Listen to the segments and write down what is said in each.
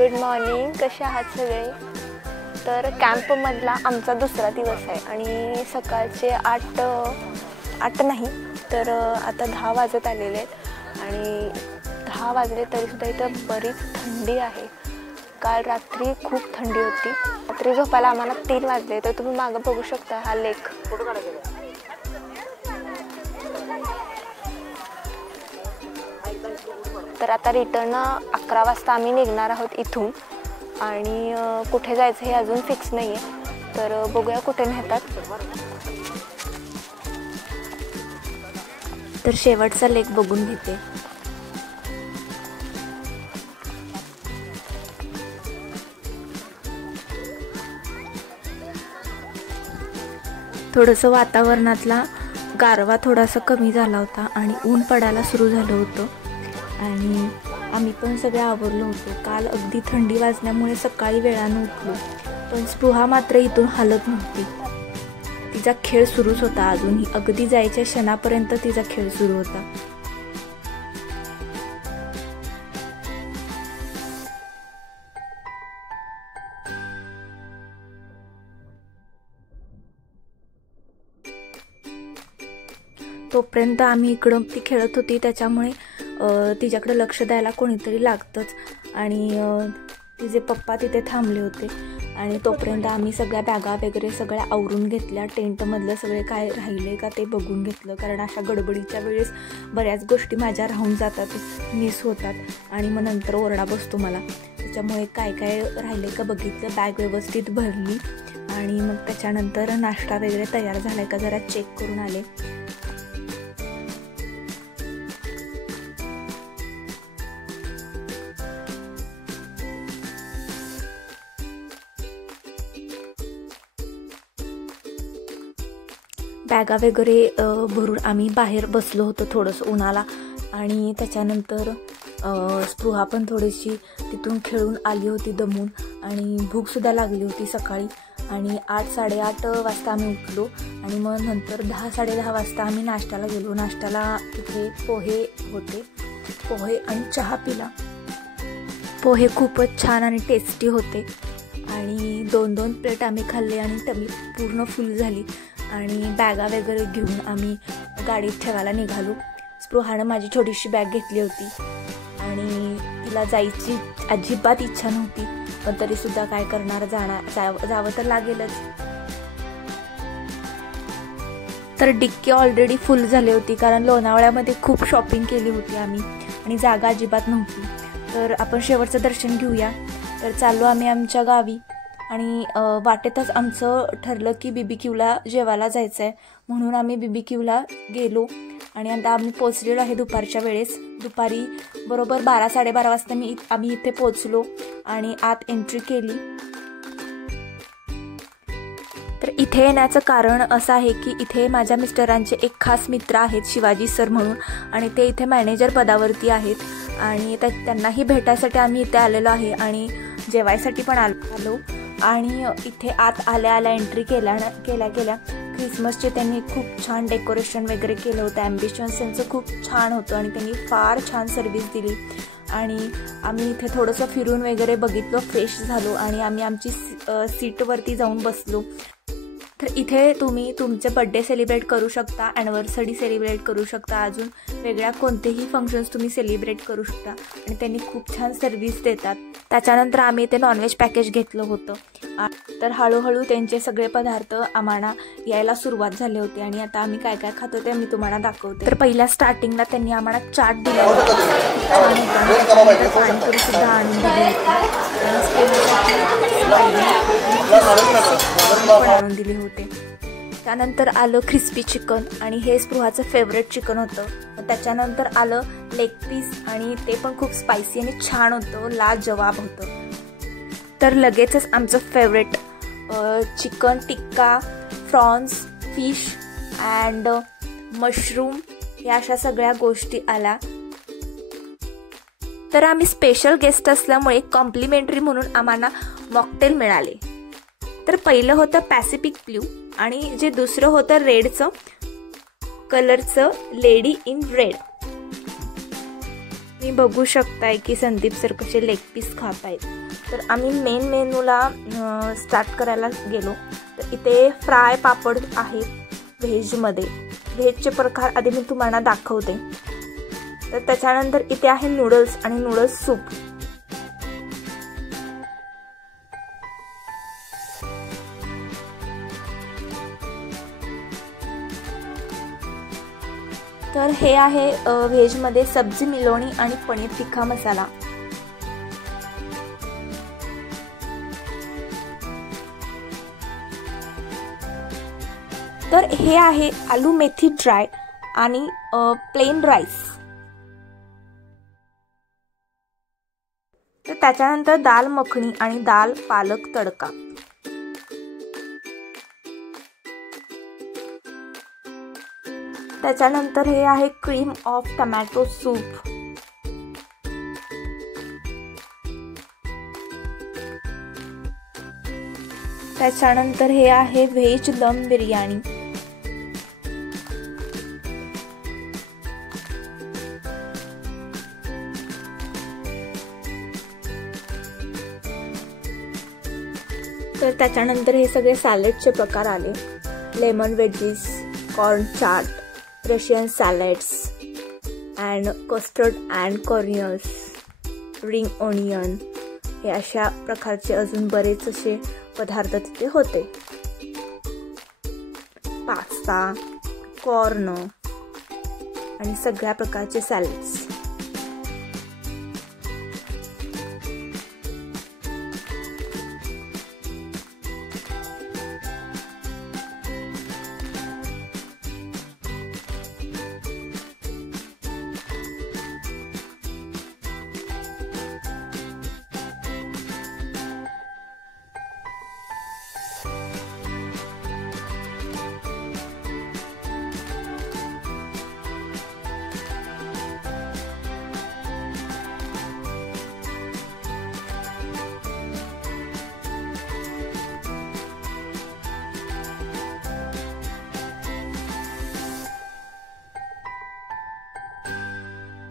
Good morning, कसे आहात सगळे? तर कॅम्पमधला आमचा दुसरा दिवस आहे आणि सकाळचे 8 नाही तर आता 10 वाजत आलेले आहेत आणि 10 वाजले तरीसुद्धा इथं बरीच थंडी आहे. काल रात्री खूप थंडी होती. रात्री झोपायला आम्हाला 3 वाजले. तर तुम्ही मागं बघू शकता हा लेक. तर आता रिटर्न 11 वाजता आम्ही निघणार आहोत इथून आणि कुठे जायचं हे अजून फिक्स नाही आहे. तर बघूया कुठे नेतात. तर शेवटचा लेक बघून घेते. थोडंसं वातावरणातला गारवा थोडासा कमी झाला होता आणि ऊन पडायला सुरू झालं होतं आणि आम्ही पण सगळे आवरलो होतो. काल अगदी थंडी वाजल्यामुळे सकाळी वेळानं उठलो, पण स्पृहा मात्र इथून हलत नव्हती. तिचा खेळ सुरूच होता. अजूनही अगदी जायच्या क्षणापर्यंत तिचा खेळ सुरू होता. तोपर्यंत आम्ही इकडं ती खेळत होती, त्याच्यामुळे तिच्याकडे लक्ष द्यायला कोणीतरी लागतंच आणि तिचे पप्पा तिथे थांबले होते आणि तोपर्यंत आम्ही सगळ्या बॅगा वगैरे सगळ्या आवरून घेतल्या. टेंटमधलं सगळे काय राहिले का ते बघून घेतलं, कारण अशा गडबडीच्या वेळेस बऱ्याच गोष्टी माझ्या राहून जातात, मिस होतात आणि मग नंतर ओरडा बसतो मला. त्याच्यामुळे काय काय राहिले का बघितलं, बॅग व्यवस्थित भरली आणि मग त्याच्यानंतर नाश्ता वगैरे तयार झाला का जरा चेक करून आले. बॅगा वगैरे भरून आम्ही बाहेर बसलो होतो थोडंसं उन्हाला आणि त्याच्यानंतर स्पृहा पण थोडीशी तिथून खेळून आली होती दमून आणि भूकसुद्धा लागली होती सकाळी. आणि 8-8:30 वाजता आम्ही उठलो आणि मग नंतर 10-10:30 वाजता आम्ही नाश्त्याला गेलो. नाश्त्याला तिथे पोहे होते, पोहे आणि चहा पिला. पोहे खूपच छान आणि टेस्टी होते आणि 2-2 प्लेट आम्ही खाल्ले आणि टमी पूर्ण फुल झाली आणि बॅगा वगैरे घेऊन आम्ही गाडीत ठेवायला निघालो. स्पृहानं माझी छोटीशी बॅग घेतली होती आणि तिला जायची अजिबात इच्छा नव्हती, पण तरीसुद्धा काय करणार, जावं तर लागेलच. तर डिक्की ऑलरेडी फुल झाली होती, कारण लोणावळ्यामध्ये खूप शॉपिंग केली होती आम्ही आणि जागा अजिबात नव्हती. तर आपण शेवटचं दर्शन घेऊया. तर चाललो आम्ही आमच्या गावी आणि वाटेतच आमचं ठरलं की BBQला जेवायला जायचं आहे, म्हणून आम्ही BBQला गेलो आणि आता आम्ही पोचलेलो आहे दुपारच्या वेळेस. दुपारी बरोबर 12-12:30 वाजता आम्ही इथे पोचलो आणि आत एंट्री केली. तर इथे येण्याचं कारण असं आहे की इथे माझ्या मिस्टरांचे एक खास मित्र आहेत, शिवाजी सर म्हणून, आणि ते इथे मॅनेजर पदावरती आहेत आणि त्यांनाही भेटायसाठी आम्ही इथे आलेलो आहे आणि जेवायसाठी पण आलो. आणि इथे आत आल्या एंट्री केल्या क्रिसमसचे त्यांनी खूप छान डेकोरेशन वगैरे केलं होतं. ॲम्बिशन्स त्यांचं खूप छान होतं आणि त्यांनी फार छान सर्विस दिली आणि आम्ही इथे थोडंसं फिरून वगैरे बघितलं, फ्रेश झालो आणि आम्ही आमची सीटवरती जाऊन बसलो. तर इथे तुम्ही तुमचे बड्डे सेलिब्रेट करू शकता, ॲनिव्हर्सरी सेलिब्रेट करू शकता, अजून वेगळ्या कोणतेही फंक्शन्स तुम्ही सेलिब्रेट करू शकता आणि त्यांनी खूप छान सर्विस देतात. त्याच्यानंतर आम्ही इथे नॉनव्हेज पॅकेज घेतलं होतं. तर हळूहळू त्यांचे सगळे पदार्थ आम्हाला यायला सुरुवात झाली होती आणि आता आम्ही काय काय खातो ते मी तुम्हाला दाखवते. तर पहिल्या स्टार्टिंगला त्यांनी आम्हाला चाट दिला होता, पाणीपुरी सुद्धा आणून दिली होते. त्यानंतर आलं क्रिस्पी चिकन आणि हे स्पृहाचं फेवरेट चिकन होतं. त्याच्यानंतर आलं लेग पीस आणि ते पण खूप स्पायसी आणि छान होतं, लाजवाब होतं. तर लगेचच आमचं favourite chicken tikka, prawns, fish and mushroom या अशा सगळ्या गोष्टी आल्या. तर आम्ही स्पेशल गेस्ट असल्यामुळे कॉम्प्लिमेंटरी म्हणून आम्हाला मॉकटेल मिळाले. तर पहिलं होतं पॅसिफिक ब्ल्यू आणि जे दुसरं होतं रेडचं कलरचं लेडी इन रेड. मी बघू शकताय की संदीप सर कसे लेग पीस खात आहेत. तर आम्ही मेन मेनूला स्टार्ट करायला गेलो. तर इथे फ्राय पापड आहेत व्हेजमध्ये. व्हेजचे प्रकार आधी मी तुम्हाला दाखवते. तर त्याच्यानंतर इथे आहे नूडल्स आणि नूडल्स सूप. तर हे आहे व्हेजमध्ये सब्जी मिलोणी आणि पनीर तिक्खा मसाला. तर हे आहे आलू मेथी ड्राय आणि प्लेन राईस. तर त्याच्यानंतर दाल मखनी आणि दाल पालक तडका. त्याच्यानंतर हे आहे क्रीम ऑफ टमॅटो सूप. त्याच्यानंतर हे आहे व्हेज दम बिर्याणी. तर त्याच्यानंतर हे सगळे सॅलडचे प्रकार आले. Lemon veggies, corn chaat, Russian salads and custard and कॉर्नियर्स, रिंग ओनियन, हे अशा प्रकारचे अजून बरेच असे पदार्थ तिथे होते. पास्ता, कॉर्न आणि सगळ्या प्रकारचे सॅलड्स.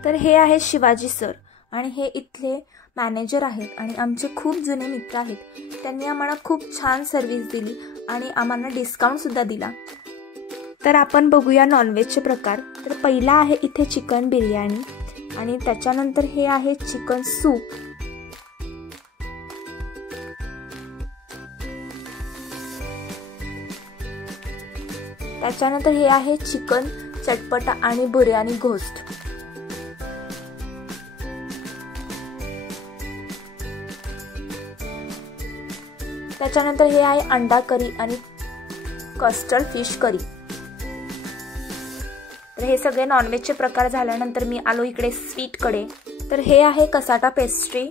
तर हे आहे शिवाजी सर आणि हे इथले मॅनेजर आहेत आणि आमचे खूप जुने मित्र आहेत. त्यांनी आम्हाला खूप छान सर्व्हिस दिली आणि आम्हाला डिस्काउंट सुद्धा दिला. तर आपण बघूया नॉनव्हेजचे प्रकार. तर पहिला आहे इथे चिकन बिर्याणी आणि त्याच्यानंतर हे आहे चिकन सूप. त्याच्यानंतर हे आहे चिकन चटपटा आणि बिर्याणी घोस्ट. त्याच्यानंतर हे आहे अंडा करी आणि कस्टर्ड फिश करी. तर हे सगळे नॉनव्हेजचे प्रकार झाल्यानंतर मी आलो इकडे स्वीटकडे. तर हे आहे कसाटा पेस्ट्री.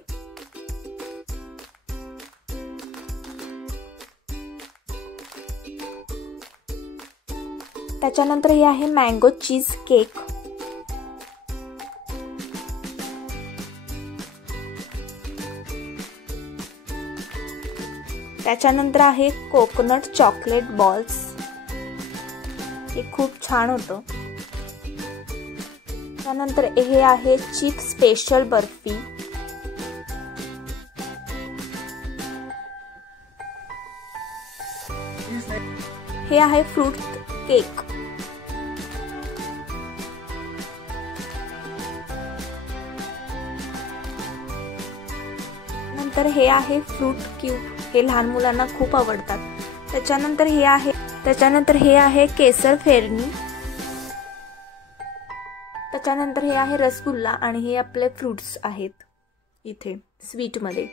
त्याच्यानंतर हे आहे मँगो चीज केक. त्याच्यानंतर आहे कोकोनट चॉकलेट बॉल्स. हे खूप छान होतं. त्यानंतर हे आहे चीफ स्पेशल बर्फी. हे आहे फ्रूट केक. नंतर हे आहे फ्रूट क्यूब. हे लहान मुलांना खूप आवडतात. त्याच्यानंतर हे आहे केसर फेरणी. त्याच्यानंतर हे आहे रसगुल्ला आणि हे आपले फ्रूट्स आहेत इथे स्वीट मध्ये.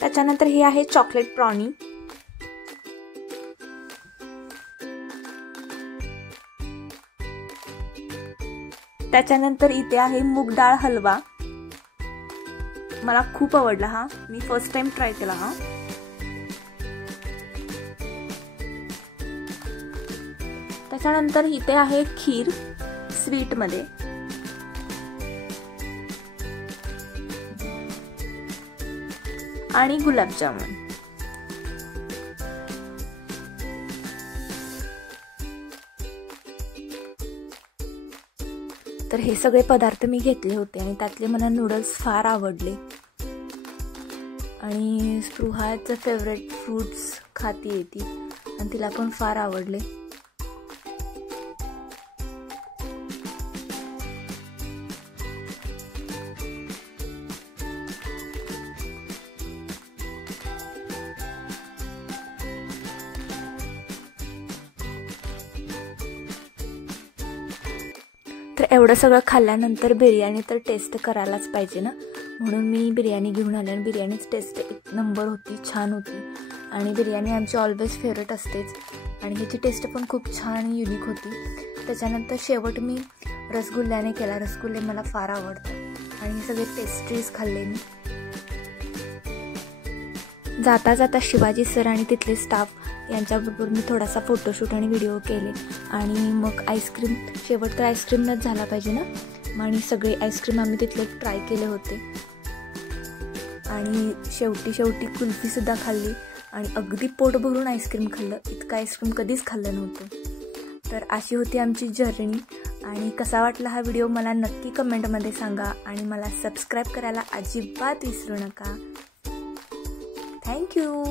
त्याच्यानंतर हे आहे चॉकलेट ब्राउनी. त्याच्यानंतर इथे आहे मूग डाळ हलवा. मला खूप आवडला हा. मी फर्स्ट टाइम ट्राय केला हा. त्याच्यानंतर इथे आहे खीर स्वीट मध्ये. आणि गुलाबजामुन. तर हे सगळे पदार्थ मी घेतले होते आणि त्यातले मला नूडल्स फार आवडले आणि स्पृहाचं फेवरेट फ्रूट्स खाती येते आणि तिला पण फार आवडले. तर एवढं सगळं खाल्ल्यानंतर बिर्याणी तर टेस्ट करायलाच पाहिजे ना, म्हणून मी बिर्याणी घेऊन आले आणि बिर्याणीच टेस्ट एक नंबर होती, छान होती. आणि बिर्याणी आमची ऑलवेज फेवरेट असतेच आणि ह्याची टेस्ट पण खूप छान आणि युनिक होती. त्याच्यानंतर शेवट मी रसगुल्ल्याने केला. रसगुल्ले मला फार आवडतात आणि हे सगळे पेस्ट्रीज खाल्ले मी. जाता जाता शिवाजी सर आणि तिथले स्टाफ यांच्याबरोबर मी थोडासा फोटोशूट आणि व्हिडिओ केले आणि मग आईस्क्रीम, शेवट तर आईस्क्रीमनंच झाला पाहिजे ना, आणि सगळे आईस्क्रीम आम्ही तिथले ट्राय केले होते आणि शेवटी कुल्फीसुद्धा खाल्ली आणि अगदी पोट भरून आईस्क्रीम खाल्लं. इतकं आईस्क्रीम कधीच खाल्लं नव्हतं. तर अशी होती आमची जर्नी आणि कसा वाटला हा व्हिडिओ मला नक्की कमेंटमध्ये सांगा आणि मला सबस्क्राईब करायला अजिबात विसरू नका. थँक्यू.